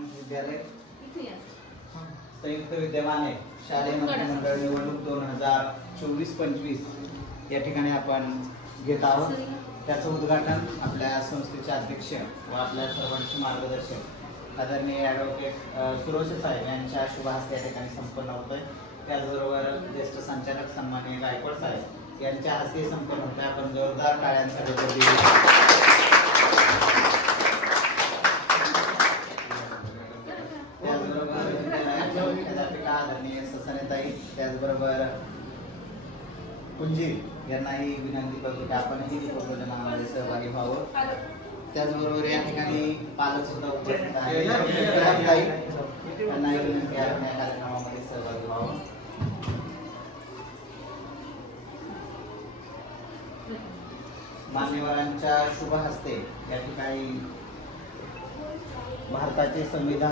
विद्यालय संयुक्त विद्यमाने शालेय मंत्रिमंडळ निवडणूक 2024-25 या ठिकाणी आपण घेत आहोत. त्याचं उद्घाटन आपल्या संस्थेचे अध्यक्ष व आपल्या सर्वांचे मार्गदर्शक आदरणीय ॲडव्होकेट सुरोश साहेब यांच्या शुभ हस्ते या ठिकाणी संपन्न होत आहे. त्याचबरोबर ज्येष्ठ संचालक सन्माननीय गायकवाड साहेब यांच्या हस्ते संपन्न होत आहे. आपण जोरदार टाळ्यांसाठी आदरणीय ससानेताई त्याचबरोबर कुंजीर यांनाही विनंती करतो की आपणही दीपप्रज्वलनामध्ये सहभागी व्हावं. त्याचबरोबर या ठिकाणी पालक सुद्धा उपस्थित आहेत. त्यांनाही विनंती आहे या कार्यक्रमामध्ये सहभागी व्हावं. मान्यवरांच्या शुभ हस्ते या ठिकाणी भारताचे संविधान